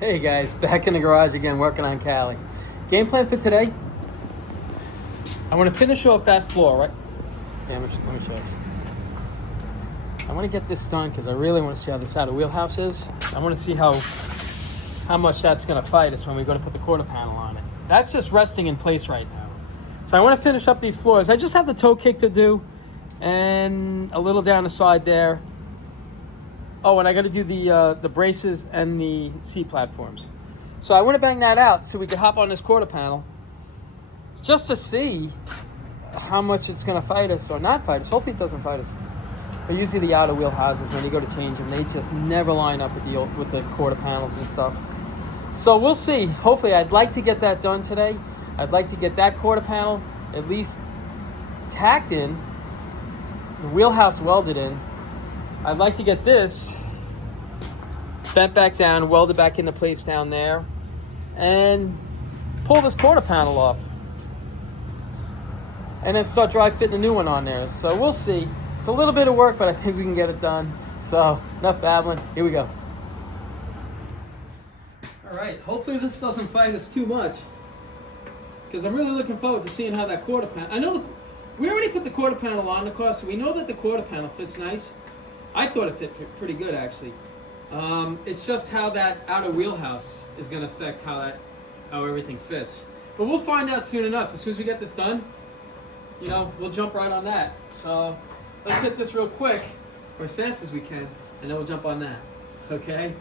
Hey guys, back in the garage again working on Cali. Game plan for today? I want to finish off that floor, right? Yeah, let me show you. I want to get this done because I really want to see how this outer wheelhouse is. I want to see how much that's going to fight us when we're going to put the quarter panel on it. That's just resting in place right now. So I want to finish up these floors. I just have the toe kick to do and a little down the side there. Oh, and I got to do the braces and the seat platforms. So I want to bang that out so we can hop on this quarter panel just to see how much it's going to fight us or not fight us. Hopefully it doesn't fight us. But usually the outer wheel houses, when you go to change them, they just never line up with the quarter panels and stuff. So we'll see. Hopefully, I'd like to get that done today. I'd like to get that quarter panel at least tacked in, the wheelhouse welded in. I'd like to get this bent back down, welded back into place down there, and pull this quarter panel off. And then start dry fitting a new one on there. So we'll see. It's a little bit of work, but I think we can get it done. So enough babbling. Here we go. All right. Hopefully this doesn't fight us too much, because I'm really looking forward to seeing how that quarter panel. I know we already put the quarter panel on the car, so we know that the quarter panel fits nice. I thought it fit pretty good, actually. It's just how that outer wheelhouse is going to affect how everything fits. But we'll find out soon enough. As soon as we get this done, we'll jump right on that. So let's hit this real quick, or as fast as we can, and then we'll jump on that. Okay?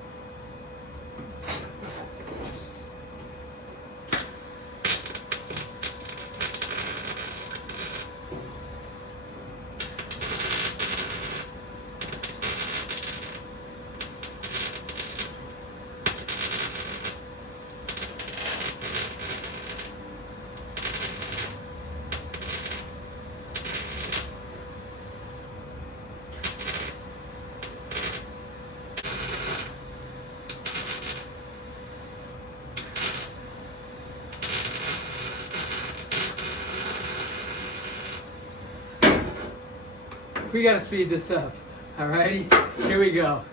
We gotta speed this up. Alrighty, here we go.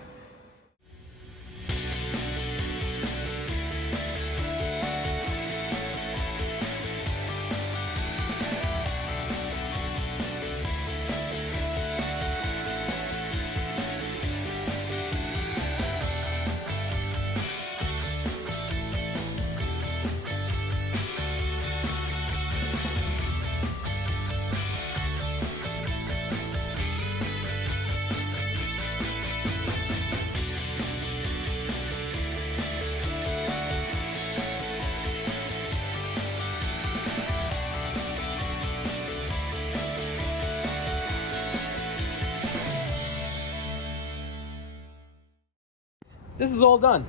This is all done.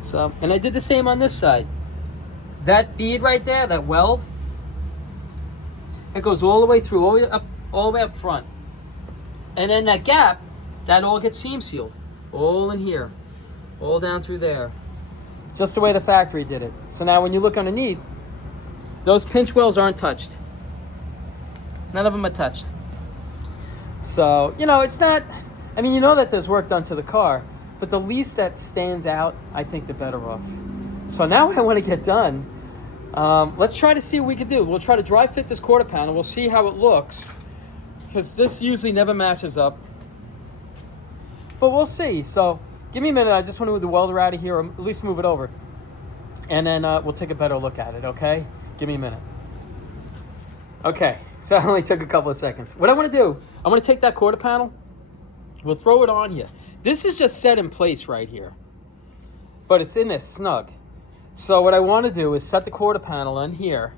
So, and I did the same on this side. That bead right there, that weld, it goes all the way through, all the way up front. And then that gap, that all gets seam sealed. All in here, all down through there. Just the way the factory did it. So now when you look underneath, those pinch welds aren't touched. None of them are touched. So, it's not, that there's work done to the car, but the least that stands out, I think the better off. So now what I want to get done, let's try to see what we can do. We'll try to dry fit this quarter panel. We'll see how it looks, because this usually never matches up. But we'll see. So give me a minute. I just want to move the welder out of here, or at least move it over. And then we'll take a better look at it, okay? Give me a minute. Okay, so it only took a couple of seconds. What I want to do, I want to take that quarter panel. We'll throw it on here. This is just set in place right here, but it's in there snug. So what I want to do is set the quarter panel in here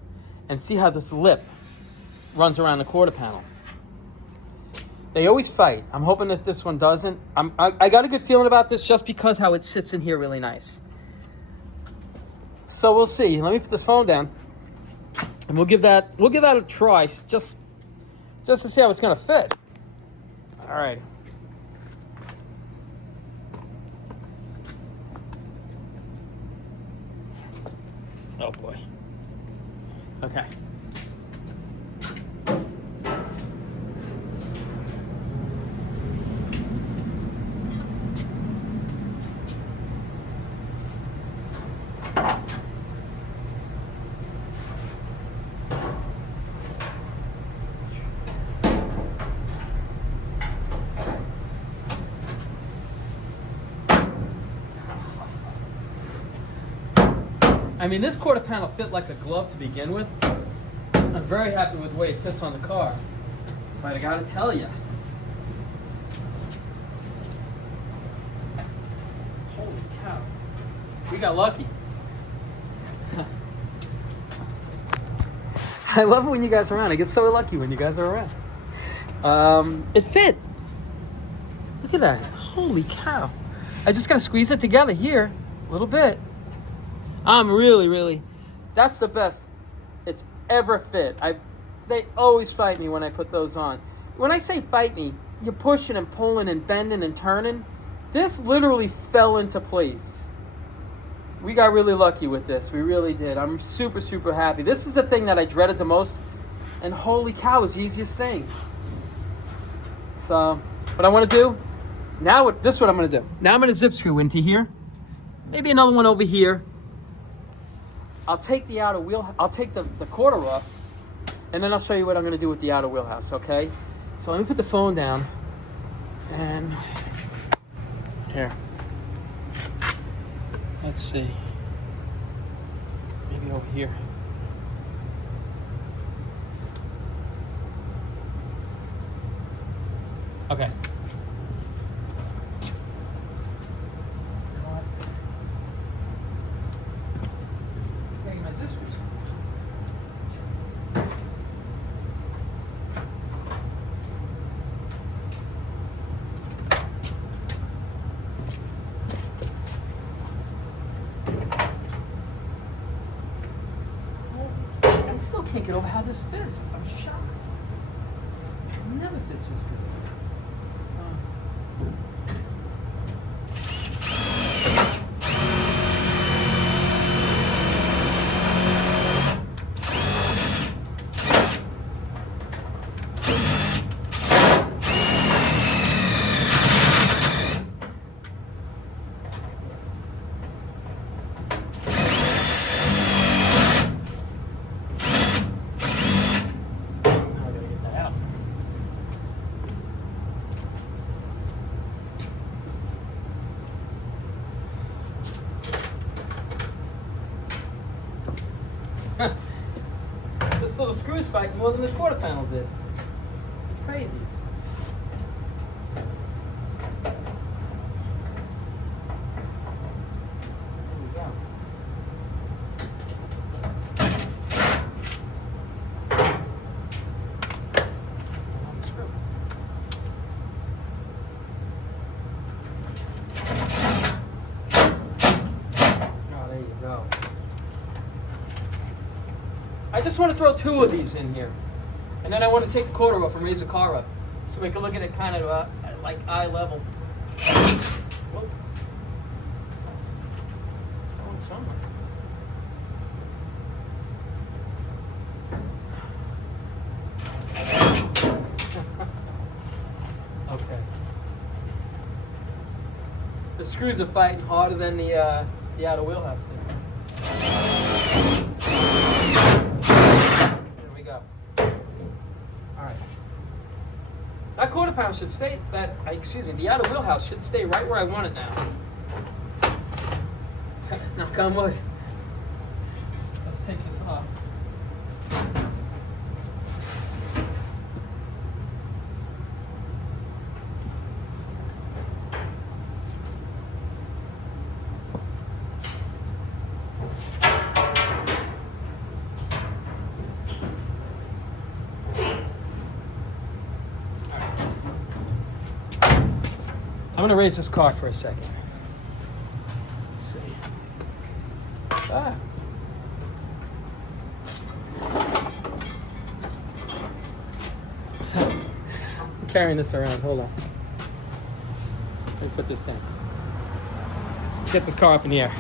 and see how this lip runs around the quarter panel. They always fight. I'm hoping that this one doesn't. I got a good feeling about this just because how it sits in here really nice. So we'll see. Let me put this phone down, and we'll give that a try just to see how it's gonna fit. All right. Oh boy. Okay. I mean, this quarter panel fit like a glove to begin with. I'm very happy with the way it fits on the car. But I gotta tell you, holy cow, we got lucky. I love it when you guys are around. I get so lucky when you guys are around. It fit. Look at that. Holy cow. I just gotta squeeze it together here a little bit. I'm really, that's the best it's ever fit. They always fight me when I put those on. When I say fight me, you're pushing and pulling and bending and turning. This literally fell into place. We got really lucky with this. We really did. I'm super happy. This is the thing that I dreaded the most. And holy cow, it's the easiest thing. So, what I want to do, this is what I'm going to do. Now I'm going to zip screw into here. Maybe another one over here. I'll take the outer wheel, I'll take the quarter off, and then I'll show you what I'm going to do with the outer wheelhouse, okay? So let me put the phone down, and here. Let's see. Maybe over here. Okay. I still can't get over how this fits. I'm shocked. It never fits this good. This little screws fight more than this quarter panel did. It's crazy. There we go. Oh, there you go. I just want to throw 2 of these in here. And then I want to take the quarter off and raise the car up. So we can look at it kind of at like eye level. Whoop. Going somewhere. Okay. The screws are fighting harder than the outer wheelhouse thing. That quarter pound should stay, the outer wheelhouse should stay right where I want it now. Knock on wood. Let's take this off. I'm going to raise this car for a second. Let's see. Ah. I'm carrying this around. Hold on. Let me put this down. Get this car up in the air.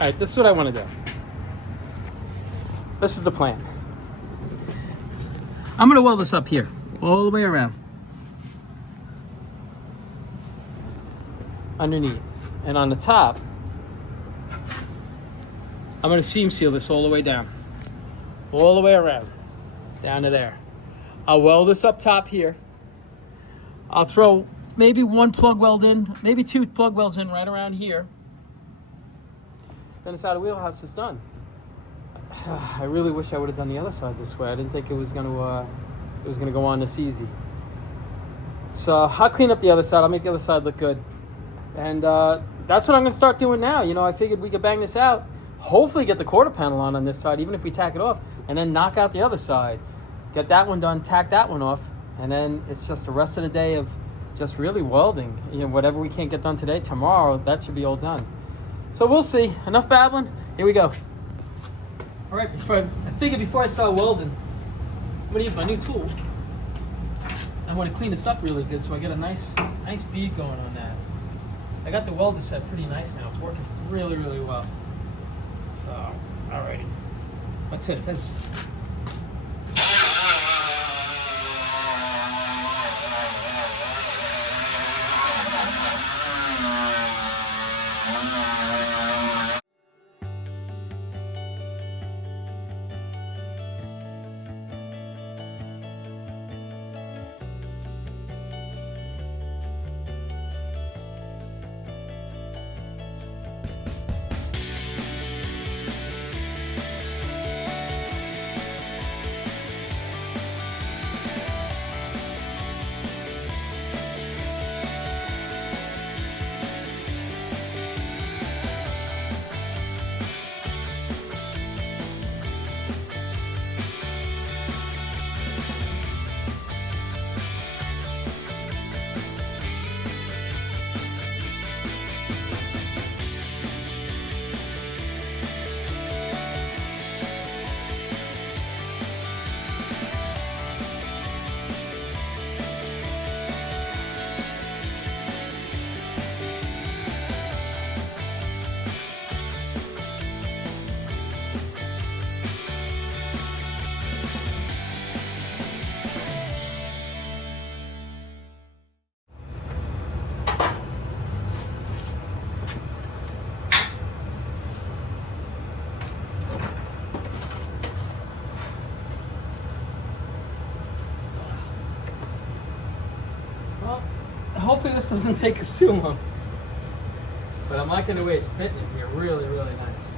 All right, this is what I want to do. This is the plan. I'm going to weld this up here, all the way around. Underneath. And on the top, I'm going to seam seal this all the way down. All the way around. Down to there. I'll weld this up top here. I'll throw maybe one plug weld in, maybe two plug welds in right around here. Then inside the wheelhouse is done. I really wish I would have done the other side this way. I didn't think it was gonna go on this easy. So I'll clean up the other side. I'll make the other side look good. And that's what I'm gonna start doing now. You know, I figured we could bang this out. Hopefully get the quarter panel on this side, even if we tack it off, and then knock out the other side. Get that one done, tack that one off, and then it's just the rest of the day of just really welding. You know, whatever we can't get done today, tomorrow, that should be all done. So we'll see. Enough babbling. Here we go. All right, I figured before I start welding, I'm gonna use my new tool. I want to clean this up really good so I get a nice bead going on that. I got the welder set pretty nice now. It's working really, really well. So, alrighty. That's it. Hopefully this doesn't take us too long. But I'm liking the way it's fitting in here. Really, really nice.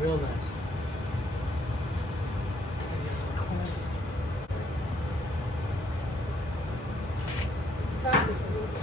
Real nice. Let's tap this a little bit.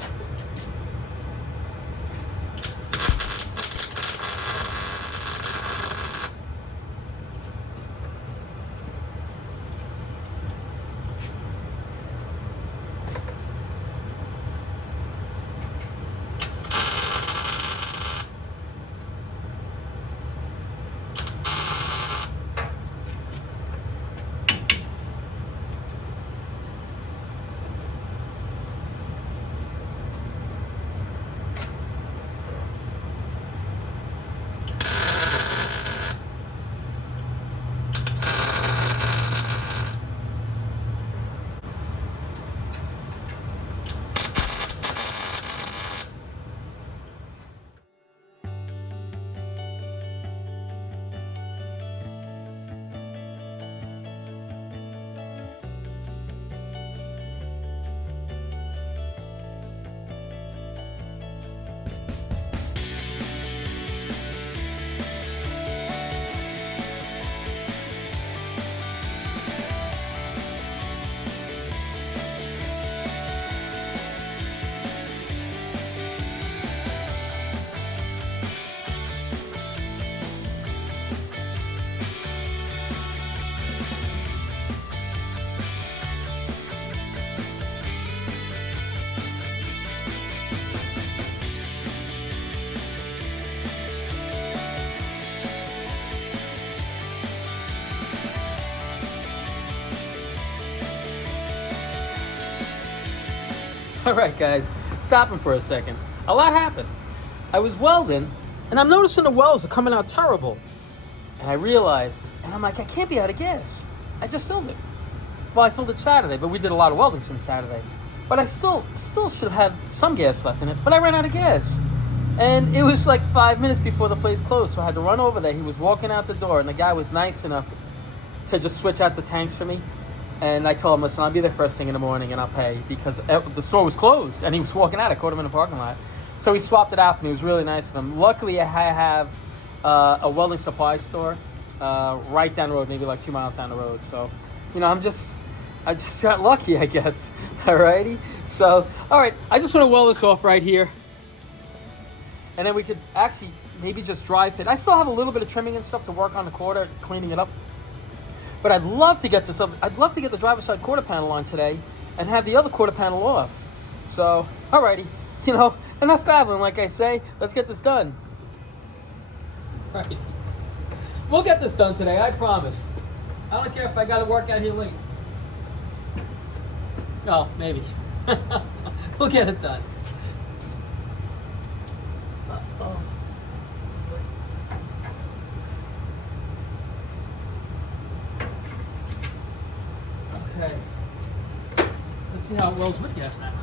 All right, guys, stopping for a second. A lot happened. I was welding, And I'm noticing the welds are coming out terrible. And I realized, and I'm like, I can't be out of gas. I just filled it. Well, I filled it Saturday, but we did a lot of welding since Saturday. But I still should have had some gas left in it, but I ran out of gas. And it was like 5 minutes before the place closed, so I had to run over there. He was walking out the door, and the guy was nice enough to just switch out the tanks for me. And I told him, listen, I'll be there first thing in the morning and I'll pay, because the store was closed and he was walking out. I caught him in the parking lot. So he swapped it out for me. It was really nice of him. Luckily, I have a welding supply store right down the road, maybe like 2 miles down the road. So, you know, I just got lucky, I guess. Alrighty. So, all right, I just want to weld this off right here. And then we could actually maybe just dry fit. I still have a little bit of trimming and stuff to work on the quarter, cleaning it up. But I'd love to get this up. I'd love to get the driver's side quarter panel on today and have the other quarter panel off. So, alrighty, you know, enough babbling, like I say. Let's get this done. Right. We'll get this done today, I promise. I don't care if I got to work out here late. No, maybe. We'll get it done. Okay. Let's see how it rolls with gas now.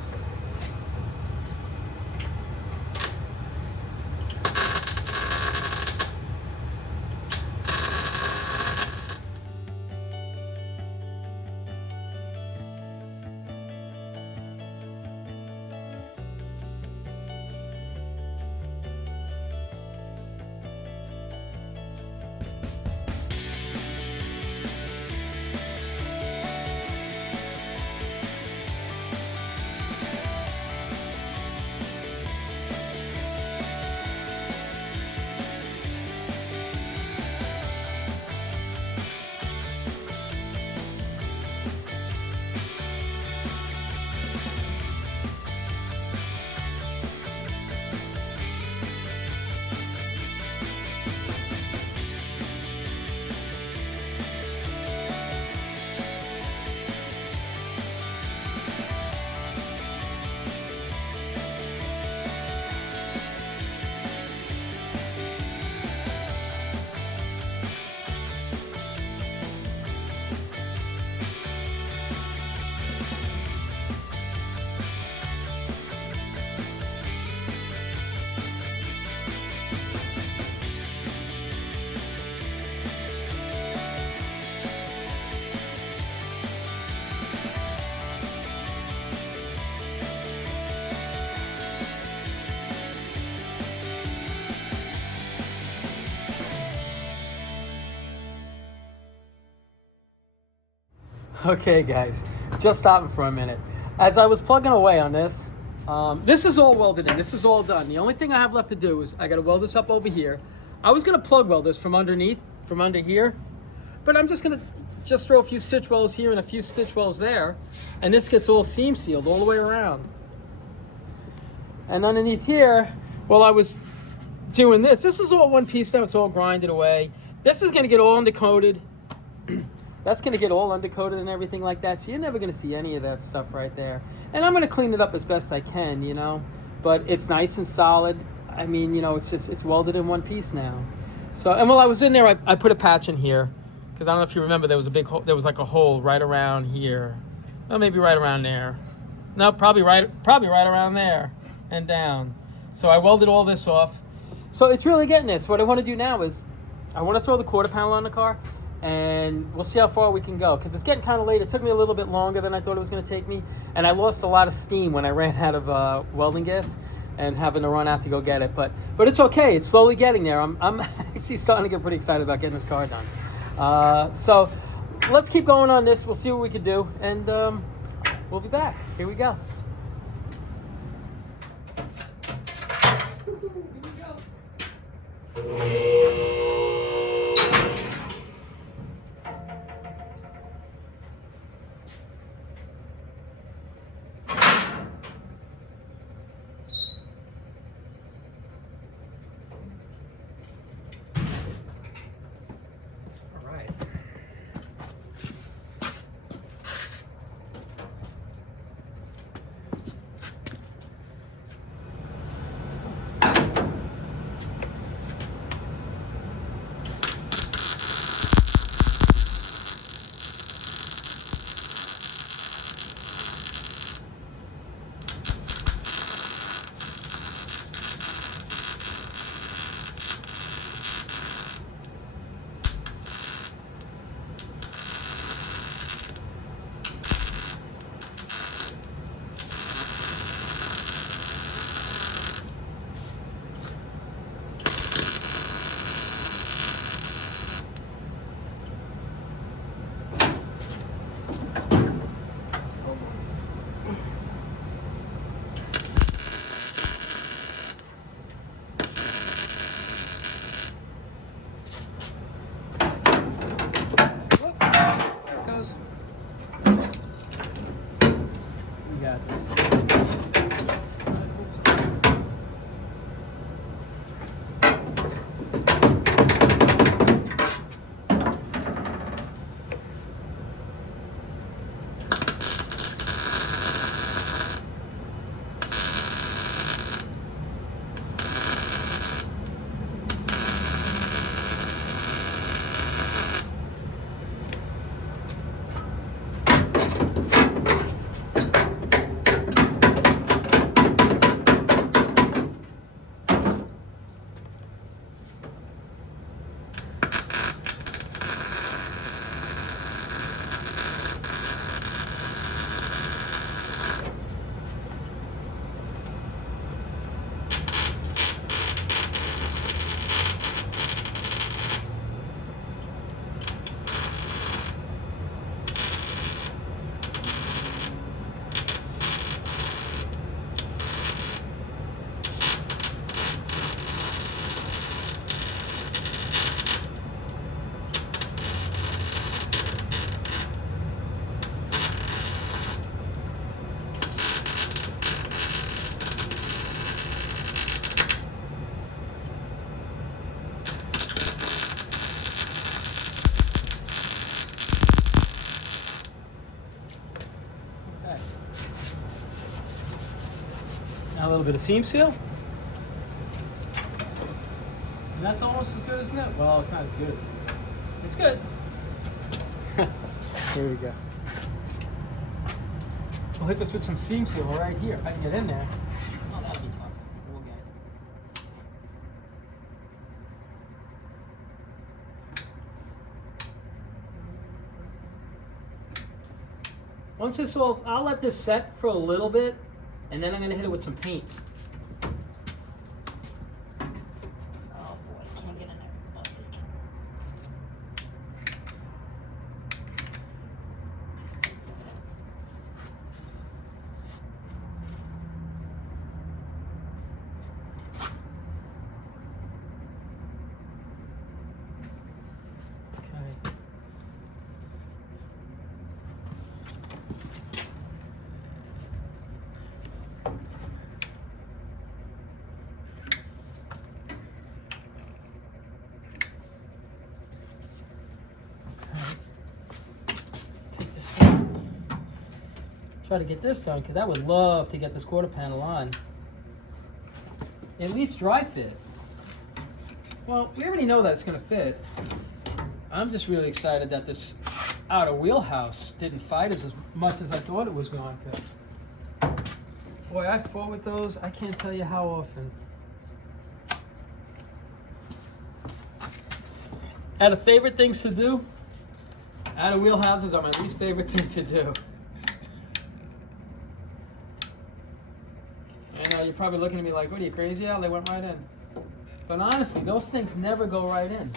Okay, guys, just stopping for a minute. As I was plugging away on this, this is all welded in. This is all done. The only thing I have left to do is I got to weld this up over here. I was going to plug weld this from underneath, from under here, but I'm just going to throw a few stitch welds here and a few stitch welds there, and this gets all seam sealed all the way around. And underneath here, while I was doing this is all one piece now. It's all grinded away. This is going to get all undercoated. That's going to get all undercoated and everything like that, so you're never going to see any of that stuff right there. And I'm going to clean it up as best I can, you know, but it's nice and solid. I mean, you know, it's welded in one piece now. So, and while I was in there, I put a patch in here, because I don't know if you remember, there was a big hole, there was like a hole right around here. Well, maybe right around there. No, probably right around there and down. So I welded all this off. So it's really getting this. What I want to do now is I want to throw the quarter panel on the car, and we'll see how far we can go, because it's getting kind of late. It took me a little bit longer than I thought it was going to take me, and I lost a lot of steam when I ran out of welding gas and having to run out to go get it. But it's okay. It's slowly getting there. I'm actually starting to get pretty excited about getting this car done. So let's keep going on this. We'll see what we can do, and we'll be back. Here we go. A little bit of seam seal. And that's almost as good as it. Well, it's not as good as it. It's good. Here we go. We'll hit this with some seam seal right here. If I can get in there. Oh, that'll be tough. We'll get it. Once this all, I'll let this set for a little bit, and then I'm going to hit it with some paint. Oh boy, can't get in there. Try to get this done because I would love to get this quarter panel on. At least dry fit. Well, we already know that it's going to fit. I'm just really excited that this outer wheelhouse didn't fight as much as I thought it was going to. Boy, I fought with those. I can't tell you how often. Out of favorite things to do, outer wheelhouses are my least favorite thing to do. I know you're probably looking at me like, what are you, crazy, Al? They went right in. But honestly, those things never go right in.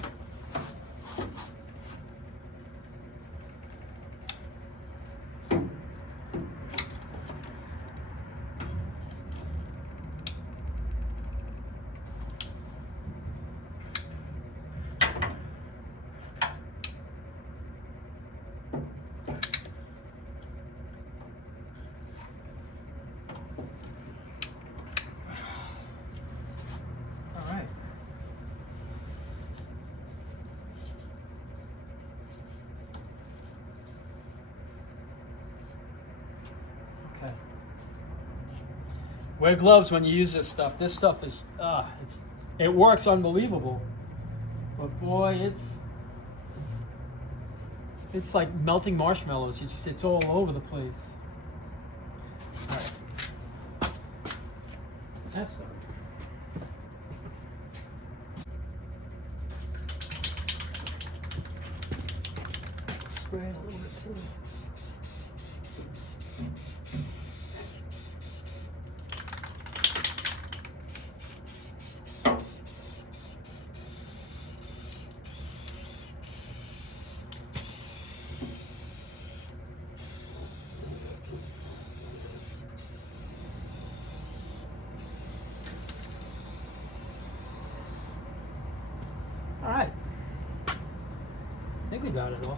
Okay. Wear gloves when you use this stuff. This stuff is, it works unbelievable. But boy, it's like melting marshmallows. It's all over the place. All right. That's done. Spray it a little bit too. All right. I think we got it all.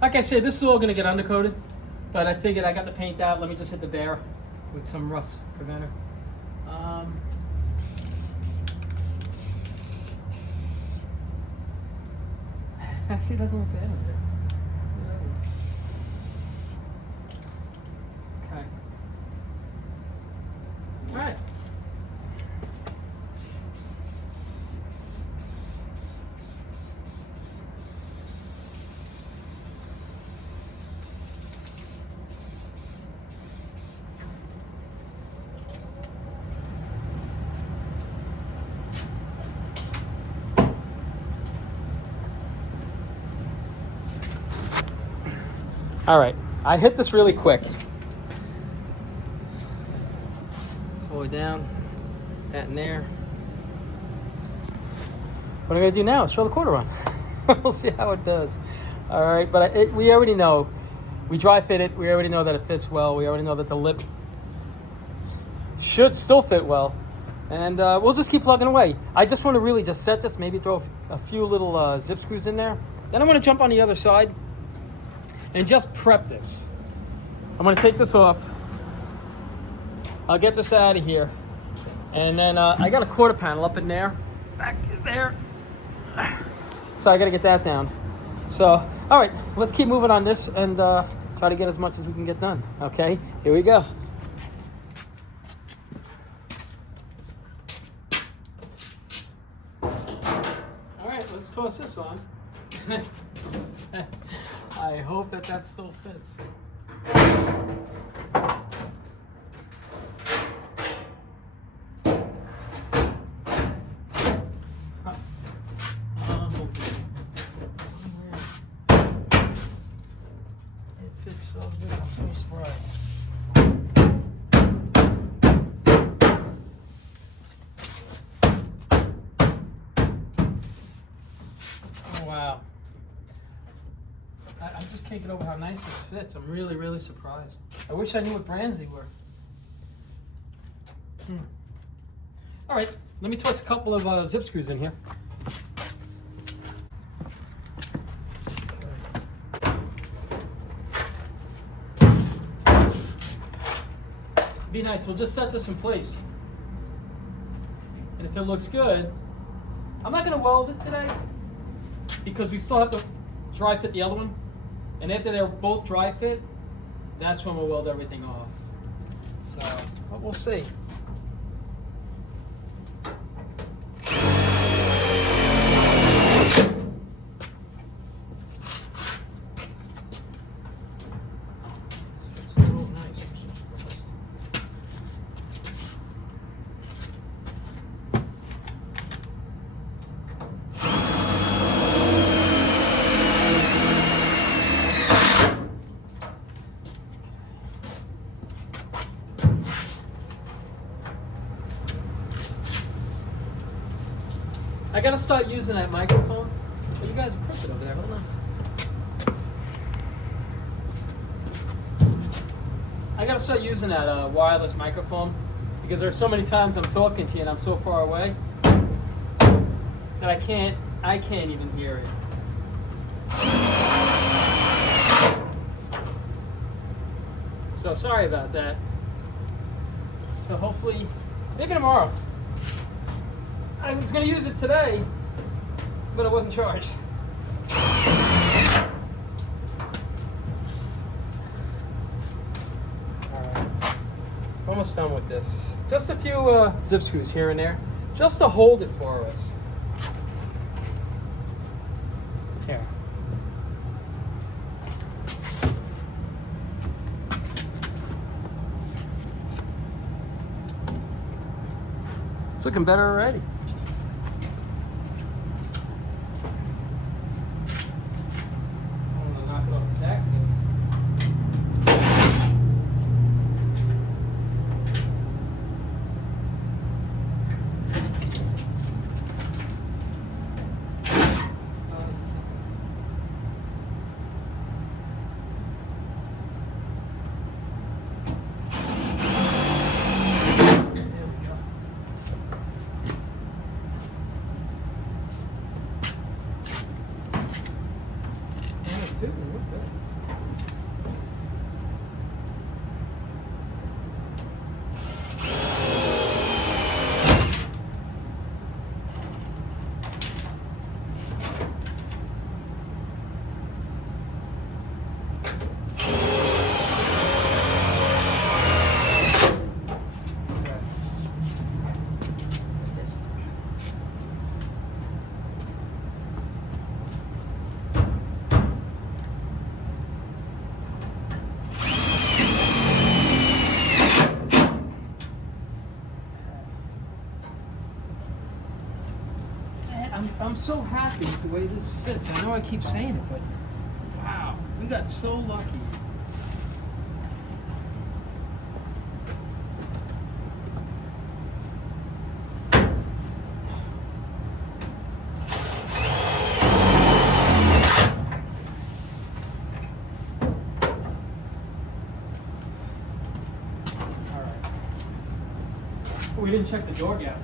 Like I said, this is all going to get undercoated, but I figured I got the paint out. Let me just hit the bare with some rust preventer. Actually, it doesn't look bad in there. Okay. All right. All right, I hit this really quick. Slow it down, that in there. What I'm gonna do now is throw the quarter on. We'll see how it does. All right, but we already know. We dry fit it, we already know that it fits well. We already know that the lip should still fit well. And we'll just keep plugging away. I just wanna really just set this, maybe throw a few little zip screws in there. Then I'm gonna jump on the other side and just prep this. I'm gonna take this off. I'll get this out of here. And then I got a quarter panel up in there, back there. So I got to get that down. So, all right, let's keep moving on this and try to get as much as we can get done. Okay, here we go. All right, let's toss this on. I hope that still fits. So good. I'm so surprised. Oh, wow. I just can't get over how nice this fits. I'm really, really surprised. I wish I knew what brands they were. All right, let me toss a couple of zip screws in here. Be nice, we'll just set this in place. And if it looks good, I'm not gonna weld it today because we still have to dry fit the other one. And after they're both dry fit, that's when we'll weld everything off. So, but we'll see. I gotta start using that microphone. Oh, you guys are crooked over there, hold on. I gotta start using that wireless microphone because there are so many times I'm talking to you and I'm so far away that I can't even hear it. So sorry about that. So hopefully, maybe tomorrow. I was going to use it today, but I wasn't charged. Alright, almost done with this. Just a few zip screws here and there, just to hold it for us. Here. It's looking better already. I'm so happy with the way this fits. I know I keep saying it, but wow, we got so lucky. All right. Oh, we didn't check the door gap.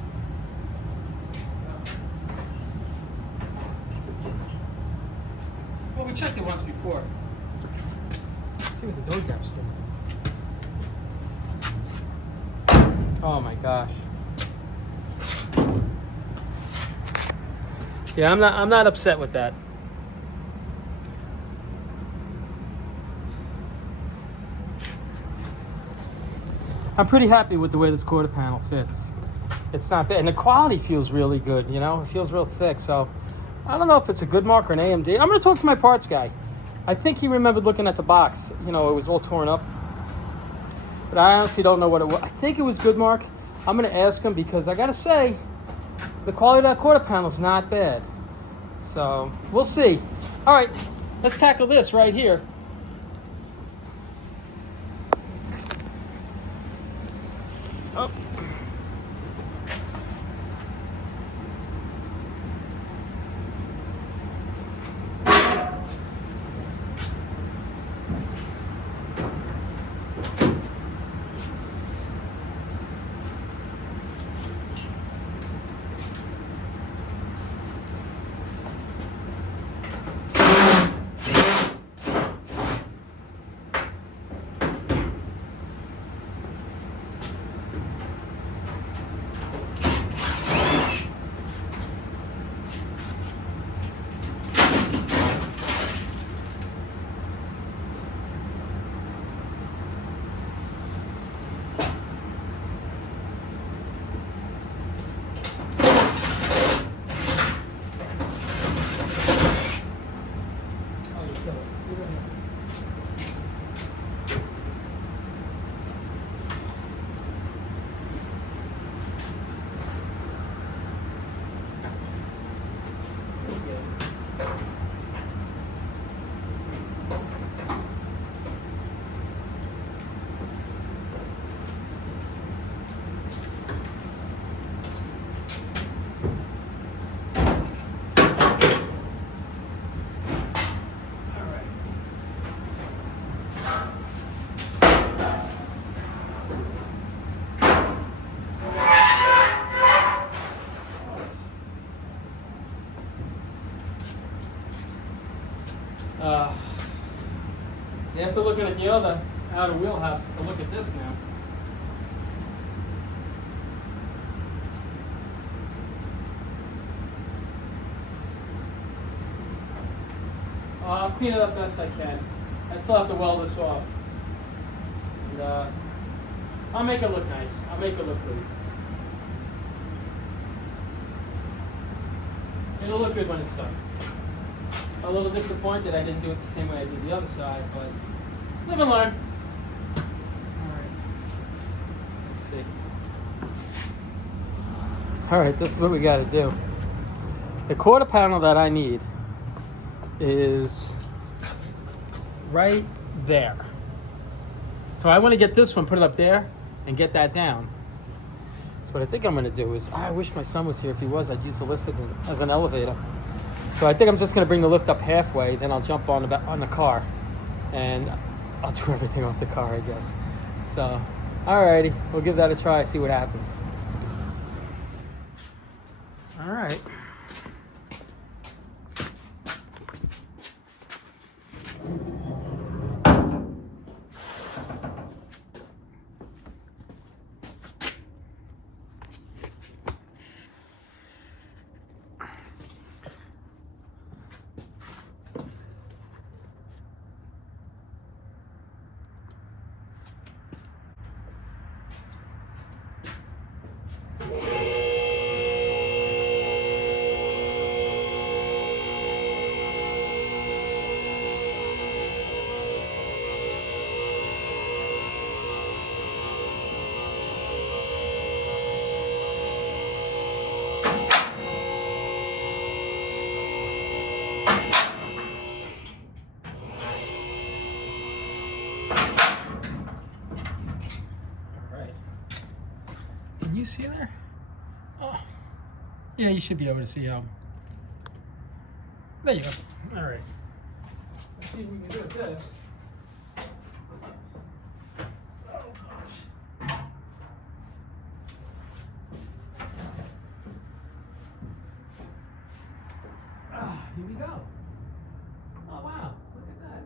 Well, we checked it once before. Let's see what the door gap's doing. Oh my gosh. Yeah, I'm not upset with that. I'm pretty happy with the way this quarter panel fits. It's not bad, and the quality feels really good. You know, it feels real thick. So I don't know if it's a good mark or an AMD. I'm gonna talk to my parts guy. I think he remembered looking at the box. You know, it was all torn up, but I honestly don't know what it was. I think it was good mark. I'm gonna ask him because I gotta say, the quality of that quarter panel is not bad. So we'll see. All right, let's tackle this right here. Oh. You have to look at the other outer wheelhouse to look at this now. I'll clean it up best I can. I still have to weld this off. And, I'll make it look nice. I'll make it look good. It'll look good when it's done. A little disappointed I didn't do it the same way I did the other side, but live and learn. Alright. Let's see. Alright, this is what we gotta do. The quarter panel that I need is right there. So I want to get this one, put it up there, and get that down. So what I think I'm gonna do is, I wish my son was here. If he was, I'd use the lift as an elevator. So I think I'm just going to bring the lift up halfway, then I'll jump on the car, and I'll do everything off the car, I guess. So, alrighty, we'll give that a try, see what happens. Alright. Can you see there? Oh, yeah, you should be able to see how. There you go. All right. Let's see what we can do with this. Oh gosh. Here we go. Oh wow, look at that.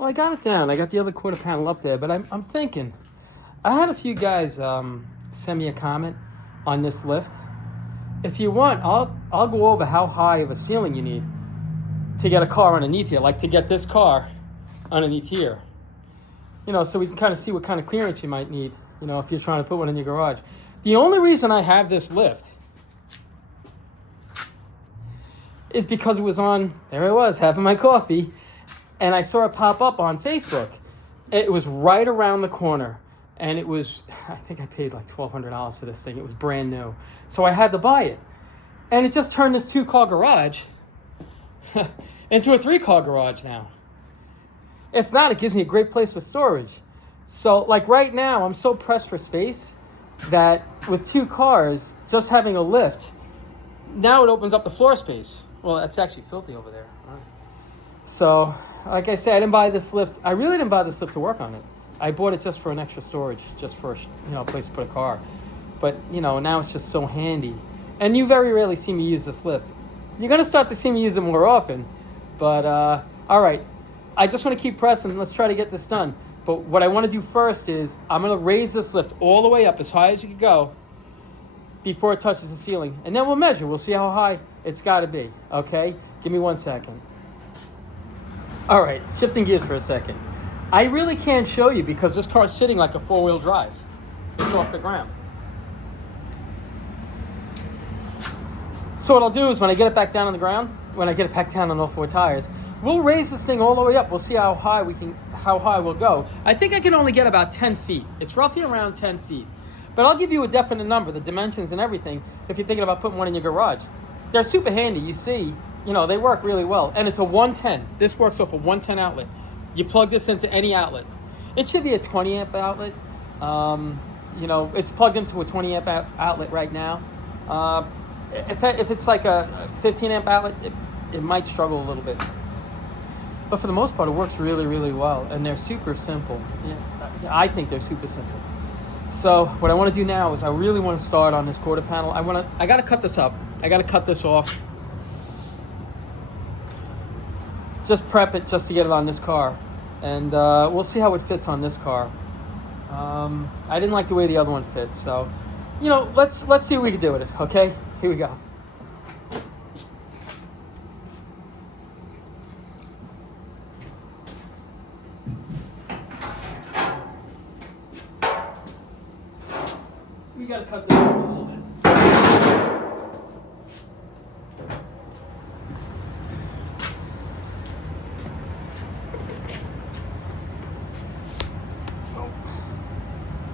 Well, I got it down. I got the other quarter panel up there, but I'm thinking. I had a few guys send me a comment on this lift. If you want, I'll go over how high of a ceiling you need to get a car underneath here, like to get this car underneath here. You know, so we can kind of see what kind of clearance you might need, you know, if you're trying to put one in your garage. The only reason I have this lift is because it was on, there I was, having my coffee, and I saw it pop up on Facebook. It was right around the corner, and it was, I think I paid like $1,200 for this thing. It was brand new. So I had to buy it. And it just turned this 2-car garage into a 3-car garage now. If not, it gives me a great place for storage. So like right now, I'm so pressed for space that with 2 cars, just having a lift, now it opens up the floor space. Well, that's actually filthy over there. All right. So, like I said, I didn't buy this lift. I really didn't buy this lift to work on it. I bought it just for an extra storage, just for a place to put a car. But now it's just so handy. And you very rarely see me use this lift. You're gonna start to see me use it more often. But all right, I just want to keep pressing. Let's try to get this done. But what I want to do first is I'm gonna raise this lift all the way up as high as you can go before it touches the ceiling, and then we'll measure. We'll see how high it's got to be. Okay, give me 1 second. All right, shifting gears for a second. I really can't show you because this car's sitting like a 4-wheel drive. It's off the ground. So what I'll do is when I get it back down on the ground, when I get it back down on all 4 tires, we'll raise this thing all the way up. We'll see how high we'll go. I think I can only get about 10 feet. It's roughly around 10 feet. But I'll give you a definite number, the dimensions and everything, if you're thinking about putting one in your garage. They're super handy. You see, they work really well. And it's a 110. This works off a 110 outlet. You plug this into any outlet. It should be a 20 amp outlet. It's plugged into a 20 amp outlet right now. If it's like a 15 amp outlet, it might struggle a little bit. But for the most part, it works really, really well. And they're super simple. Yeah, I think they're super simple. So what I want to do now is I really want to start on this quarter panel. I got to cut this up. I got to cut this off. Just prep it just to get it on this car. And we'll see how it fits on this car. I didn't like the way the other one fits. So, let's see what we can do with it. Okay, here we go. We got to cut this up a little bit.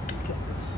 Let's get this.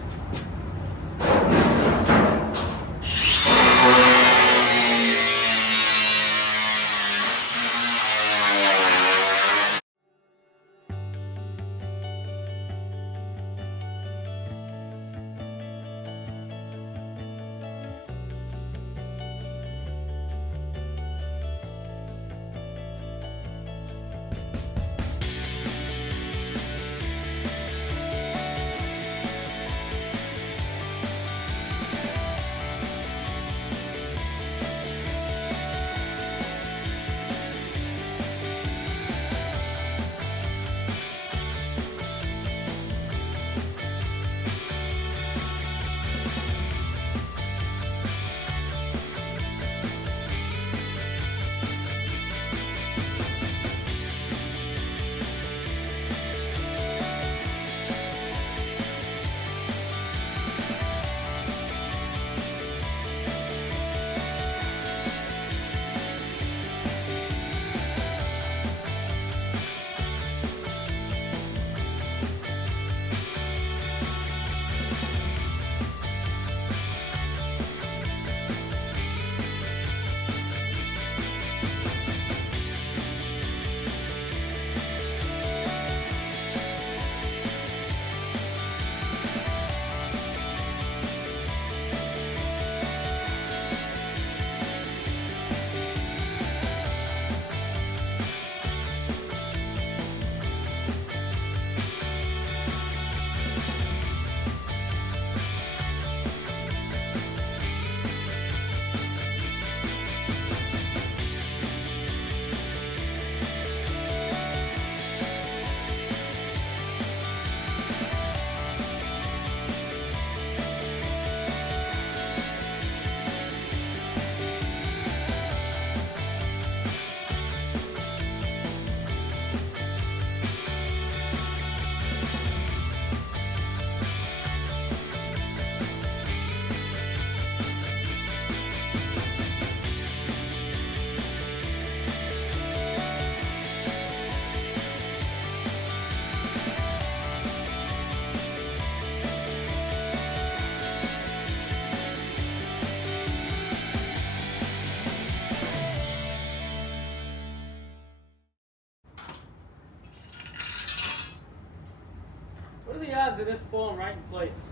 What are the odds of this falling right in place?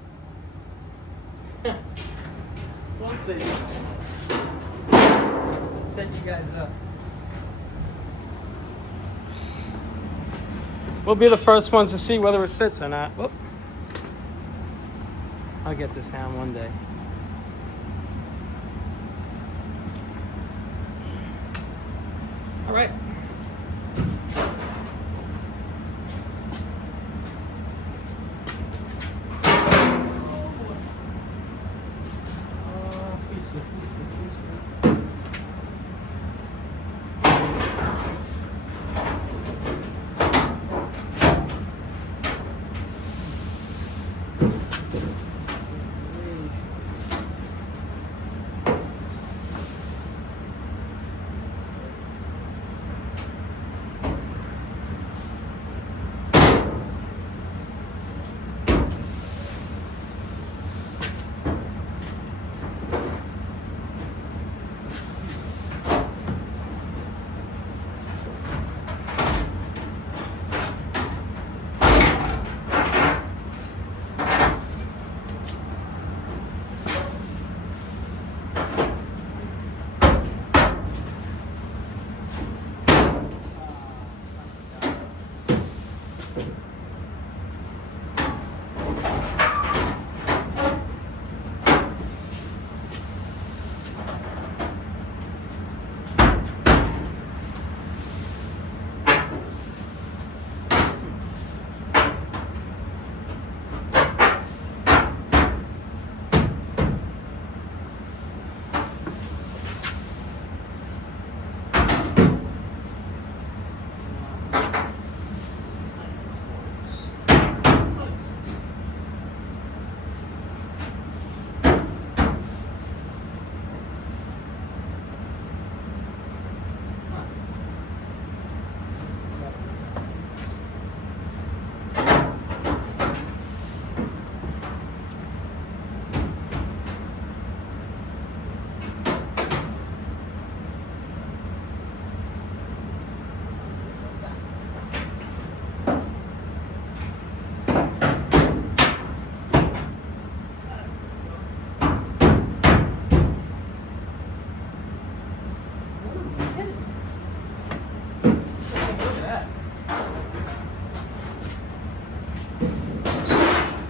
We'll see. Let's set you guys up. We'll be the first ones to see whether it fits or not. Whoop. I'll get this down one day. All right.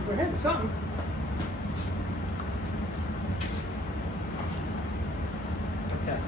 We're hitting something. Okay.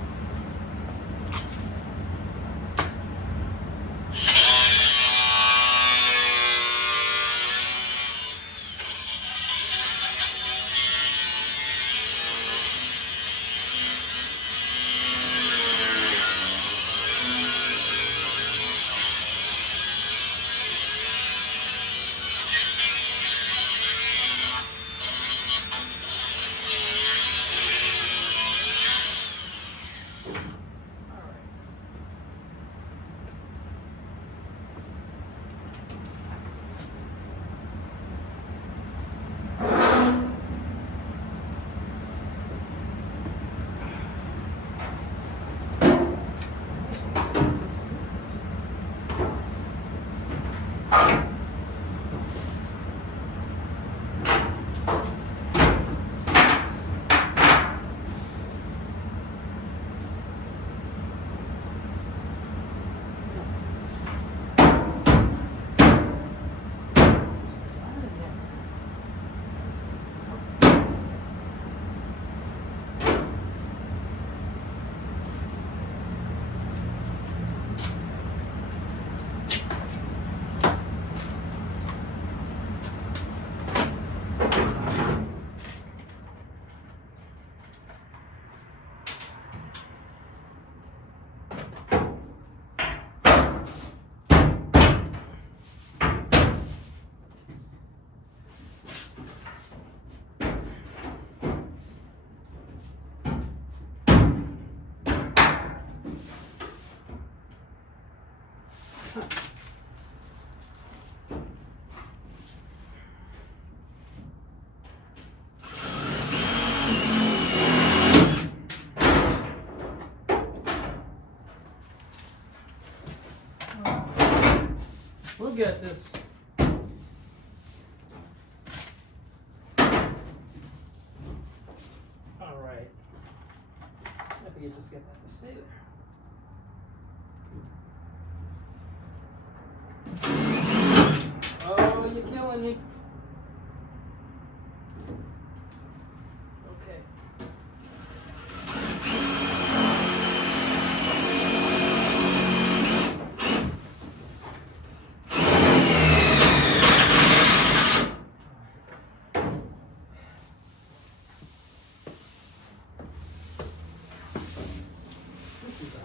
We'll get this. Let's get that to stay there. Oh, you're killing me. Okay. This is odd.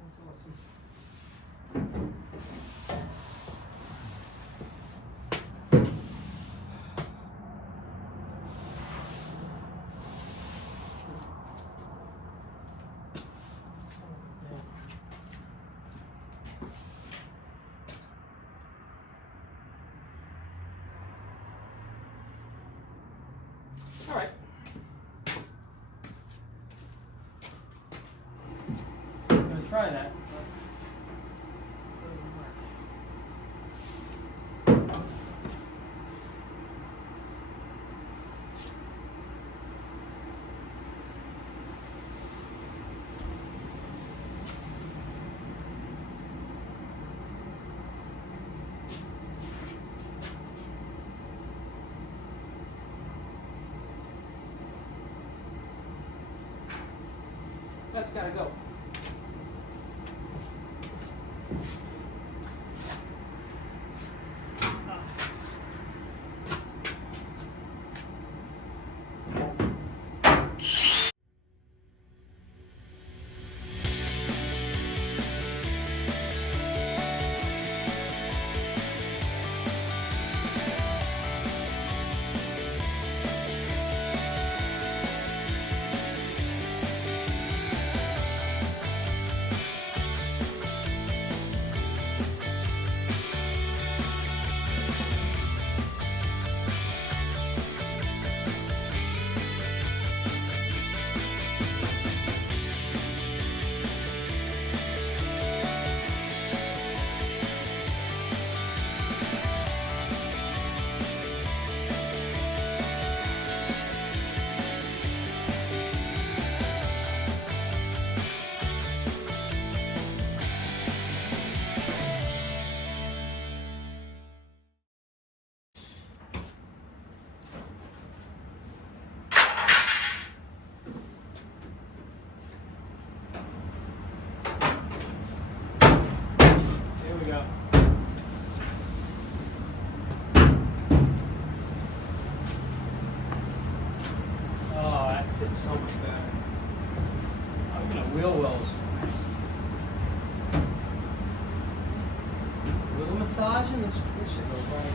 That's awesome. All right. I was going to try that, but it doesn't work. That's got to go. Here we go. Oh, that fits so much better. I'm gonna wheel wells. A little massage and this should go fine.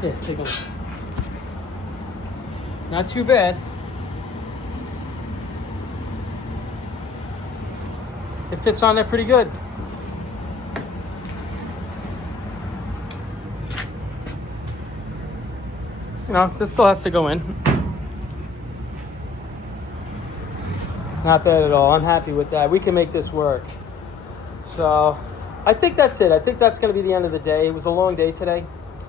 Here, take a look. Not too bad. It fits on there pretty good. You know, this still has to go in. Not bad at all. I'm happy with that. We can make this work. So, I think that's it. I think that's going to be the end of the day. It was a long day today.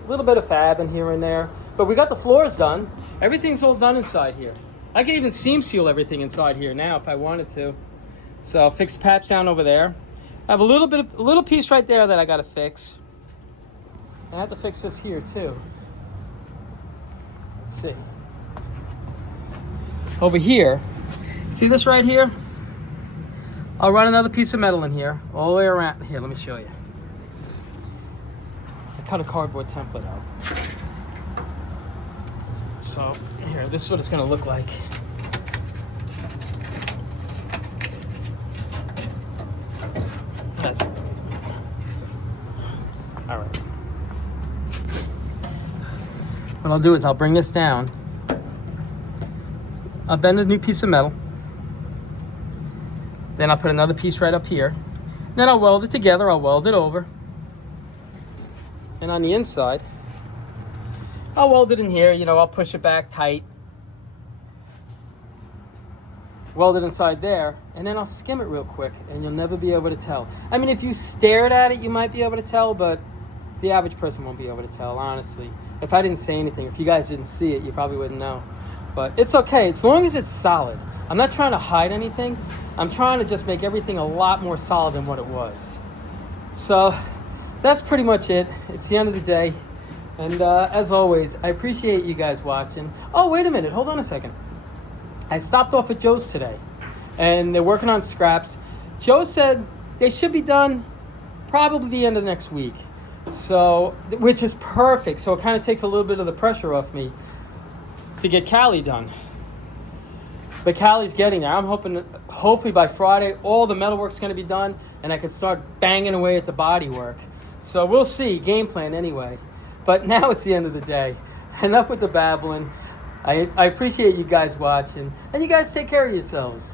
A little bit of fabbing here and there. But we got the floors done. Everything's all done inside here. I can even seam seal everything inside here now if I wanted to. So I'll fix the patch down over there. I have a little piece right there that I got to fix. I have to fix this here too. Let's see. Over here, see this right here? I'll run another piece of metal in here, all the way around. Here, let me show you. I cut a cardboard template out. So here, this is what it's gonna look like. That's it. All right. what I'll do is I'll bring this down. I'll bend a new piece of metal. Then I'll put another piece right up here. Then I'll weld it together. I'll weld it over. And on the inside, I'll weld it in here. You know, I'll push it back tight. Weld it inside there. And then I'll skim it real quick. And you'll never be able to tell. I mean, if you stared at it, you might be able to tell. But the average person won't be able to tell, honestly. If I didn't say anything, if you guys didn't see it, you probably wouldn't know. But it's okay. As long as it's solid. I'm not trying to hide anything. I'm trying to just make everything a lot more solid than what it was. So that's pretty much it. It's the end of the day. And as always, I appreciate you guys watching. Oh, wait a minute. Hold on a second. I stopped off at Joe's today. And they're working on scraps. Joe said they should be done probably the end of next week. So, which is perfect. So it kind of takes a little bit of the pressure off me to get Cali done. But Cali's getting there. I'm hoping that hopefully by Friday all the metalwork's going to be done and I can start banging away at the body work. So we'll see. Game plan anyway. But now it's the end of the day. Enough with the babbling. I appreciate you guys watching. And you guys take care of yourselves.